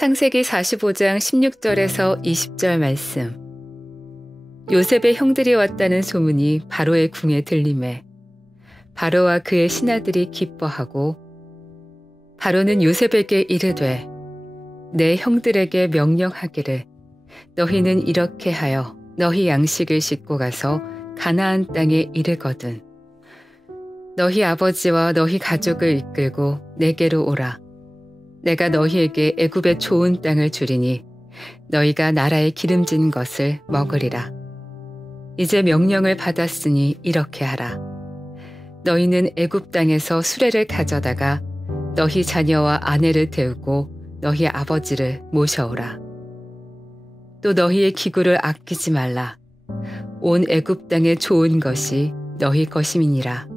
창세기 45장 16절에서 20절 말씀. 요셉의 형들이 왔다는 소문이 바로의 궁에 들리매 바로와 그의 신하들이 기뻐하고 바로는 요셉에게 이르되 내 형들에게 명령하기를 너희는 이렇게 하여 너희 양식을 싣고 가서 가나안 땅에 이르거든 너희 아버지와 너희 가족을 이끌고 내게로 오라. 내가 너희에게 애굽의 좋은 땅을 주리니 너희가 나라의 기름진 것을 먹으리라. 이제 명령을 받았으니 이렇게 하라. 너희는 애굽 땅에서 수레를 가져다가 너희 자녀와 아내를 태우고 너희 아버지를 모셔오라. 또 너희의 기구를 아끼지 말라. 온 애굽 땅의 좋은 것이 너희 것임이니라.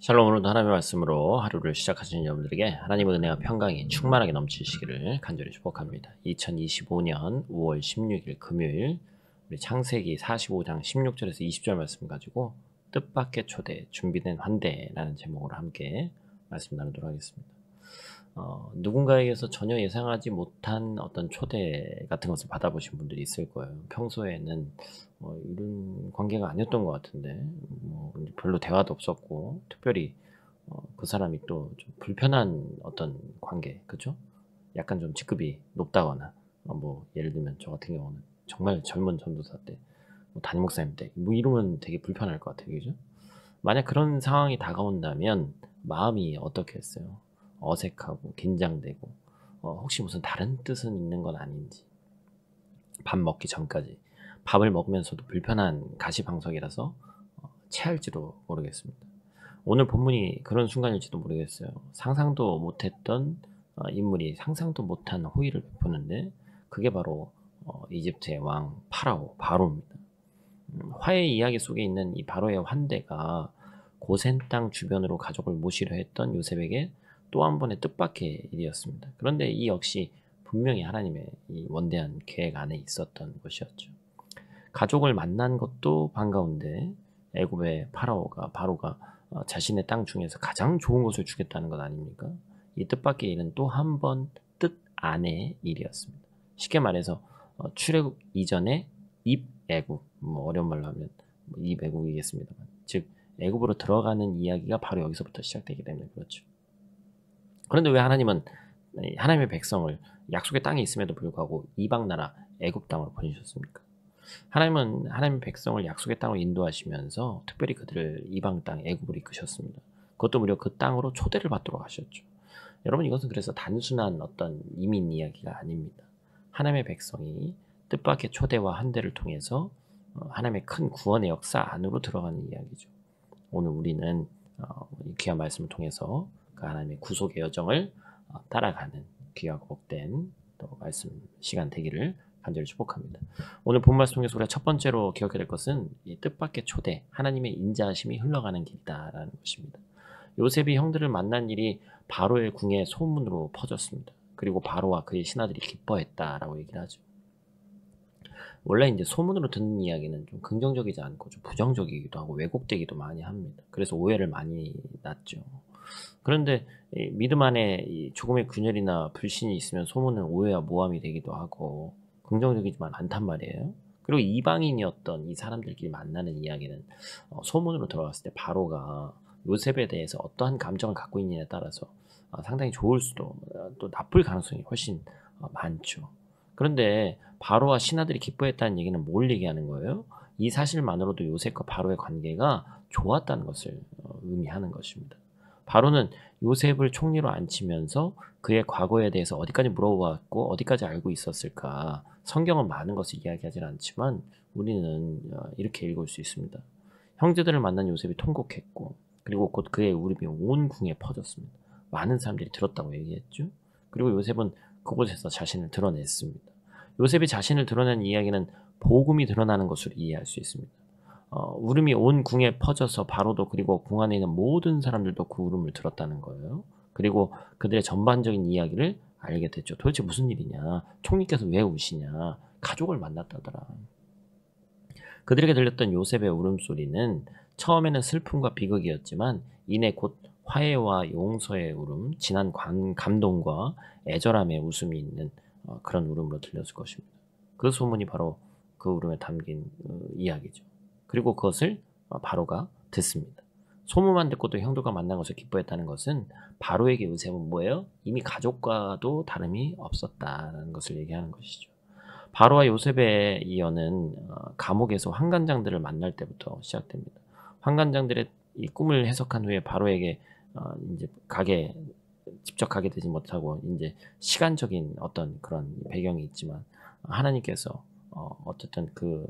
샬롬. 오늘도 하나님의 말씀으로 하루를 시작하시는 여러분들에게 하나님의 은혜와 평강이 충만하게 넘치시기를 간절히 축복합니다. 2025년 5월 16일 금요일 우리 창세기 45장 16절에서 20절 말씀 가지고 뜻밖의 초대, 준비된 환대라는 제목으로 함께 말씀 나누도록 하겠습니다. 누군가에게서 전혀 예상하지 못한 어떤 초대 같은 것을 받아보신 분들이 있을 거예요. 평소에는 이런 관계가 아니었던 것 같은데 별로 대화도 없었고 특별히 그 사람이 또 좀 불편한 어떤 관계, 그죠? 약간 좀 직급이 높다거나 예를 들면 저 같은 경우는 정말 젊은 전도사 때 담임 목사님 때 이러면 되게 불편할 것 같아요, 그죠? 만약 그런 상황이 다가온다면 마음이 어떻겠어요? 어색하고 긴장되고 혹시 무슨 다른 뜻은 있는 건 아닌지, 밥 먹기 전까지 밥을 먹으면서도 불편한 가시방석이라서 체할지도 모르겠습니다. 오늘 본문이 그런 순간일지도 모르겠어요. 상상도 못했던 인물이 상상도 못한 호의를 베푸는데 그게 바로 이집트의 왕 바로입니다. 화해 이야기 속에 있는 이 바로의 환대가 고센 땅 주변으로 가족을 모시려 했던 요셉에게 또 한 번의 뜻밖의 일이었습니다. 그런데 이 역시 분명히 하나님의 이 원대한 계획 안에 있었던 것이었죠. 가족을 만난 것도 반가운데 애굽의 바로가 자신의 땅 중에서 가장 좋은 것을 주겠다는 것 아닙니까? 이 뜻밖의 일은 또 한 번 뜻 안의 일이었습니다. 쉽게 말해서 출애굽 이전에 입애굽, 어려운 말로 하면 입애굽이겠습니다만, 즉 애굽으로 들어가는 이야기가 바로 여기서부터 시작되기 때문에 그렇죠. 그런데 왜 하나님은 하나님의 백성을 약속의 땅에 있음에도 불구하고 이방 나라 애굽 땅으로 보내셨습니까? 하나님은 하나님의 백성을 약속의 땅으로 인도하시면서 특별히 그들을 이방 땅 애굽으로 이끄셨습니다. 그것도 무려 그 땅으로 초대를 받도록 하셨죠. 여러분, 이것은 그래서 단순한 어떤 이민 이야기가 아닙니다. 하나님의 백성이 뜻밖의 초대와 환대를 통해서 하나님의 큰 구원의 역사 안으로 들어가는 이야기죠. 오늘 우리는 이 귀한 말씀을 통해서 그 하나님의 구속의 여정을 따라가는 귀하고 복된 또 말씀 시간 되기를 간절히 축복합니다. 오늘 본 말씀 통해서 우리가 첫 번째로 기억해야 될 것은 이 뜻밖의 초대, 하나님의 인자하심이 흘러가는 길이다라는 것입니다. 요셉이 형들을 만난 일이 바로의 궁에 소문으로 퍼졌습니다. 그리고 바로와 그의 신하들이 기뻐했다라고 얘기를 하죠. 원래 이제 소문으로 듣는 이야기는 좀 긍정적이지 않고 좀 부정적이기도 하고 왜곡되기도 많이 합니다. 그래서 오해를 많이 낳죠. 그런데 믿음 안에 조금의 균열이나 불신이 있으면 소문은 오해와 모함이 되기도 하고 긍정적이지만 않단 말이에요. 그리고 이방인이었던 이 사람들끼리 만나는 이야기는 소문으로 들어갔을 때 바로가 요셉에 대해서 어떠한 감정을 갖고 있느냐에 따라서 상당히 좋을 수도 또 나쁠 가능성이 훨씬 많죠. 그런데 바로와 신하들이 기뻐했다는 얘기는 뭘 얘기하는 거예요? 이 사실만으로도 요셉과 바로의 관계가 좋았다는 것을 의미하는 것입니다. 바로는 요셉을 총리로 앉히면서 그의 과거에 대해서 어디까지 물어보았고 어디까지 알고 있었을까? 성경은 많은 것을 이야기하지 않지만 우리는 이렇게 읽을 수 있습니다. 형제들을 만난 요셉이 통곡했고 그리고 곧 그의 울음이 온 궁에 퍼졌습니다. 많은 사람들이 들었다고 얘기했죠. 그리고 요셉은 그곳에서 자신을 드러냈습니다. 요셉이 자신을 드러낸 이야기는 복음이 드러나는 것으로 이해할 수 있습니다. 울음이 온 궁에 퍼져서 바로도 그리고 궁 안에 있는 모든 사람들도 그 울음을 들었다는 거예요. 그리고 그들의 전반적인 이야기를 알게 됐죠. 도대체 무슨 일이냐? 총리께서 왜 우시냐? 가족을 만났다더라. 그들에게 들렸던 요셉의 울음소리는 처음에는 슬픔과 비극이었지만 이내 곧 화해와 용서의 울음, 진한 감동과 애절함의 웃음이 있는 그런 울음으로 들렸을 것입니다. 그 소문이 바로 그 울음에 담긴 이야기죠. 그리고 그것을 바로가 듣습니다. 소문만 듣고도 형들과 만난 것을 기뻐했다는 것은 바로에게 요셉은 뭐예요? 이미 가족과도 다름이 없었다는 것을 얘기하는 것이죠. 바로와 요셉의 이어는 감옥에서 환관장들을 만날 때부터 시작됩니다. 환관장들의 이 꿈을 해석한 후에 바로에게 이제 직접 가게 되지 못하고 이제 시간적인 어떤 그런 배경이 있지만 하나님께서 어쨌든 그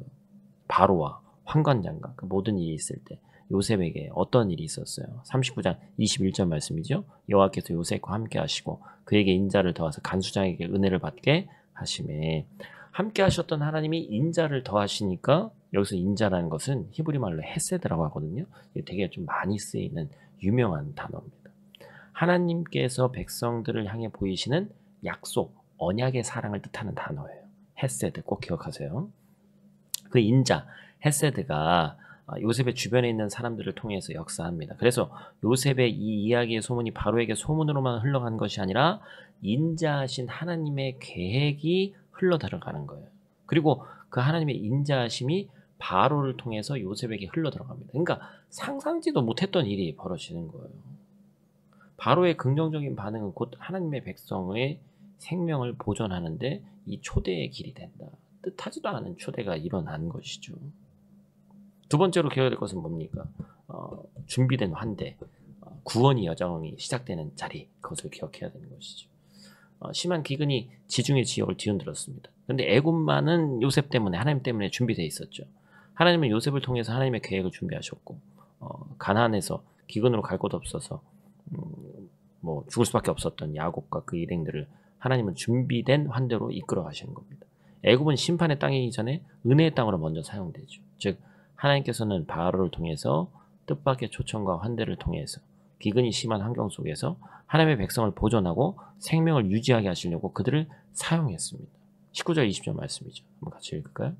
바로와 환관장과 그 모든 일이 있을 때 요셉에게 어떤 일이 있었어요? 39장 21절 말씀이죠. 여호와께서 요셉과 함께 하시고 그에게 인자를 더하사 간수장에게 은혜를 받게 하시매. 함께 하셨던 하나님이 인자를 더하시니까 여기서 인자라는 것은 히브리 말로 헤세드라고 하거든요. 이게 되게 좀 많이 쓰이는 유명한 단어입니다. 하나님께서 백성들을 향해 보이시는 약속, 언약의 사랑을 뜻하는 단어예요. 헤세드 꼭 기억하세요. 그 인자, 헤세드가 요셉의 주변에 있는 사람들을 통해서 역사합니다. 그래서 요셉의 이 이야기의 소문이 바로에게 소문으로만 흘러간 것이 아니라 인자하신 하나님의 계획이 흘러 들어가는 거예요. 그리고 그 하나님의 인자하심이 바로를 통해서 요셉에게 흘러 들어갑니다. 그러니까 상상지도 못했던 일이 벌어지는 거예요. 바로의 긍정적인 반응은 곧 하나님의 백성의 생명을 보존하는데 이 초대의 길이 된다. 뜻하지도 않은 초대가 일어난 것이죠. 두 번째로 기억해야 될 것은 뭡니까? 준비된 환대, 구원의 여정이 시작되는 자리, 그것을 기억해야 되는 것이죠. 심한 기근이 지중해 지역을 뒤흔들었습니다. 그런데 애굽만은 요셉 때문에, 하나님 때문에 준비되어 있었죠. 하나님은 요셉을 통해서 하나님의 계획을 준비하셨고 가나안에서 기근으로 갈 곳 없어서 뭐 죽을 수밖에 없었던 야곱과 그 일행들을 하나님은 준비된 환대로 이끌어 가시는 겁니다. 애굽은 심판의 땅이기 전에 은혜의 땅으로 먼저 사용되죠. 즉 하나님께서는 바로를 통해서 뜻밖의 초청과 환대를 통해서 기근이 심한 환경 속에서 하나님의 백성을 보존하고 생명을 유지하게 하시려고 그들을 사용했습니다. 19절 20절 말씀이죠. 한번 같이 읽을까요?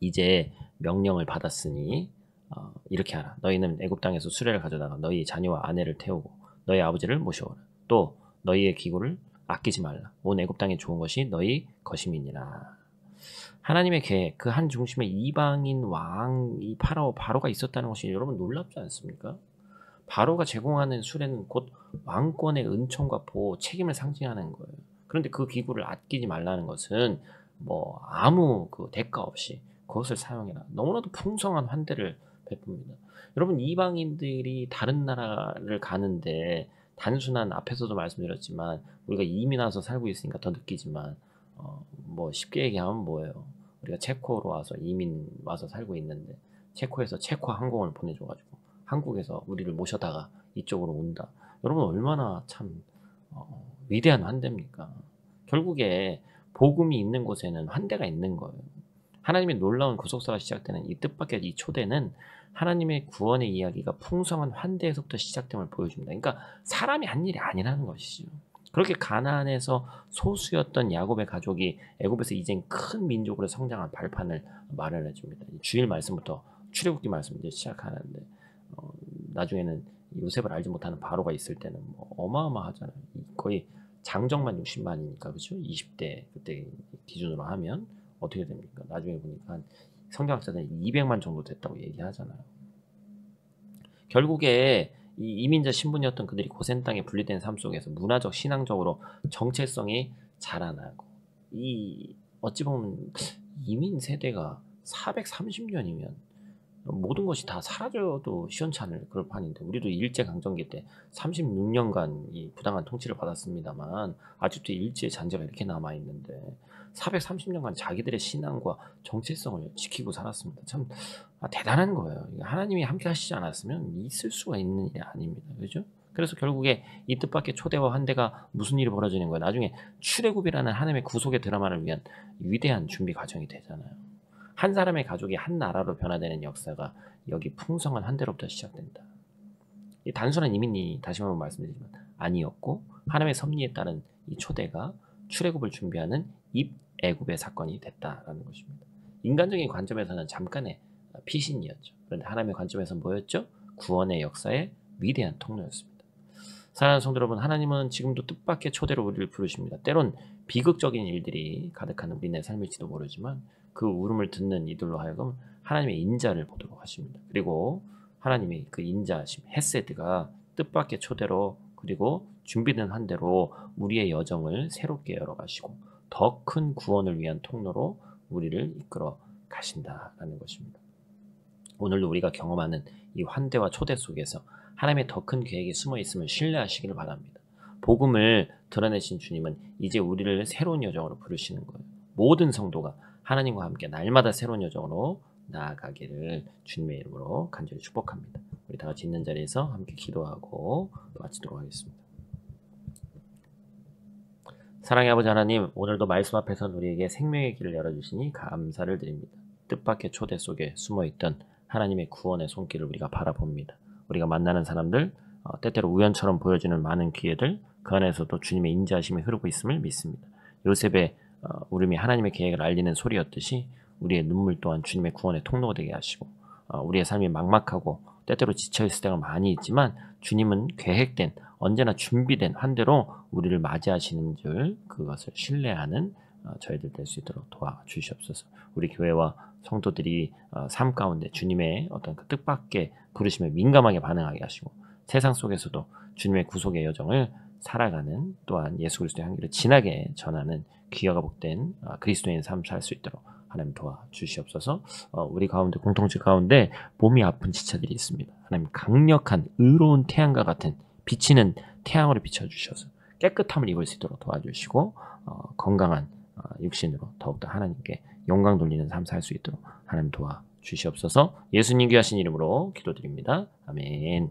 이제 명령을 받았으니 이렇게 하라. 너희는 애굽 땅에서 수레를 가져다가 너희 자녀와 아내를 태우고 너희 아버지를 모셔오라. 또 너희의 기구를 아끼지 말라. 온 애굽 땅에 좋은 것이 너희 것임이니라. 하나님의 계획, 그 한 중심에 이방인 왕, 이 바로가 있었다는 것이 여러분 놀랍지 않습니까? 바로가 제공하는 수레는 곧 왕권의 은총과 보호, 책임을 상징하는 거예요. 그런데 그 기구를 아끼지 말라는 것은 뭐 아무 그 대가 없이 그것을 사용해라. 너무나도 풍성한 환대를 베풉니다. 여러분 이방인들이 다른 나라를 가는데 단순한 앞에서도 말씀드렸지만 우리가 이민 와서 살고 있으니까 더 느끼지만 뭐 쉽게 얘기하면 뭐예요? 우리가 체코로 와서 이민 와서 살고 있는데 체코에서 체코 항공을 보내줘가지고 한국에서 우리를 모셔다가 이쪽으로 온다. 여러분 얼마나 참 위대한 환대입니까? 결국에 복음이 있는 곳에는 환대가 있는 거예요. 하나님의 놀라운 구속사가 시작되는 이 뜻밖의 이 초대는 하나님의 구원의 이야기가 풍성한 환대에서부터 시작됨을 보여줍니다. 그러니까 사람이 한 일이 아니라는 것이죠. 그렇게 가나안에서 소수였던 야곱의 가족이 애굽에서 이젠 큰 민족으로 성장한 발판을 마련해 줍니다. 주일 말씀부터 출애굽기 말씀 이제 시작하는데 나중에는 요셉을 알지 못하는 바로가 있을 때는 뭐 어마어마하잖아요. 거의 장정만 60만이니까 그렇죠? 20대 그때 기준으로 하면 어떻게 됩니까? 나중에 보니까 성경학자들은 200만 정도 됐다고 얘기하잖아요. 결국에 이 이민자 신분이었던 그들이 고센 땅에 분리된 삶 속에서 문화적, 신앙적으로 정체성이 자라나고 이 어찌 보면 이민 세대가 430년이면 모든 것이 다 사라져도 시원찮을 그런 판인데 우리도 일제강점기 때 36년간 이 부당한 통치를 받았습니다만 아직도 일제의 잔재가 이렇게 남아있는데 430년간 자기들의 신앙과 정체성을 지키고 살았습니다. 참 대단한 거예요. 하나님이 함께 하시지 않았으면 있을 수가 있는 일이 아닙니다. 그렇죠? 그래서 결국에 이 뜻밖의 초대와 환대가 무슨 일이 벌어지는 거예요. 나중에 출애굽이라는 하나님의 구속의 드라마를 위한 위대한 준비 과정이 되잖아요. 한 사람의 가족이 한 나라로 변화되는 역사가 여기 풍성한 환대로부터 시작된다. 이 단순한 이민이 다시 한번 말씀드리지만 아니었고 하나님의 섭리에 따른 이 초대가 출애굽을 준비하는 입애굽의 사건이 됐다라는 것입니다. 인간적인 관점에서는 잠깐의 피신이었죠. 그런데 하나님의 관점에서는 뭐였죠? 구원의 역사의 위대한 통로였습니다. 사랑하는 성도 여러분, 하나님은 지금도 뜻밖의 초대로 우리를 부르십니다. 때론 비극적인 일들이 가득한 우리네 삶일지도 모르지만 그 울음을 듣는 이들로 하여금 하나님의 인자를 보도록 하십니다. 그리고 하나님이 그 인자하심, 헤세드가 뜻밖의 초대로 그리고 준비된 한 대로 우리의 여정을 새롭게 열어가시고 더 큰 구원을 위한 통로로 우리를 이끌어 가신다라는 것입니다. 오늘도 우리가 경험하는 이 환대와 초대 속에서 하나님의 더 큰 계획이 숨어 있음을 신뢰하시기를 바랍니다. 복음을 드러내신 주님은 이제 우리를 새로운 여정으로 부르시는 거예요. 모든 성도가 하나님과 함께 날마다 새로운 여정으로 나아가기를 주님의 이름으로 간절히 축복합니다. 우리 다 같이 있는 자리에서 함께 기도하고 마치도록 하겠습니다. 사랑의 아버지 하나님, 오늘도 말씀 앞에서 우리에게 생명의 길을 열어주시니 감사를 드립니다. 뜻밖의 초대 속에 숨어있던 하나님의 구원의 손길을 우리가 바라봅니다. 우리가 만나는 사람들, 때때로 우연처럼 보여지는 많은 기회들, 그 안에서도 주님의 인자하심이 흐르고 있음을 믿습니다. 요셉의 울음이 하나님의 계획을 알리는 소리였듯이 우리의 눈물 또한 주님의 구원의 통로가 되게 하시고 우리의 삶이 막막하고 때때로 지쳐있을 때가 많이 있지만 주님은 계획된 언제나 준비된 환대로 우리를 맞이하시는 줄 그것을 신뢰하는 저희들 될 수 있도록 도와주시옵소서. 우리 교회와 성도들이 삶 가운데 주님의 어떤 그 뜻밖의 부르심에 민감하게 반응하게 하시고 세상 속에서도 주님의 구속의 여정을 살아가는 또한 예수 그리스도의 향기를 진하게 전하는 귀하가 복된 그리스도인 삶 살 수 있도록 하나님 도와주시옵소서. 우리 가운데 공동체 가운데 몸이 아픈 지체들이 있습니다. 하나님 강력한 의로운 태양과 같은 비치는 태양으로 비춰주셔서 깨끗함을 입을 수 있도록 도와주시고 건강한 육신으로 더욱더 하나님께 영광 돌리는 삶 살 수 있도록 하나님 도와주시옵소서. 예수님 귀하신 이름으로 기도드립니다. 아멘.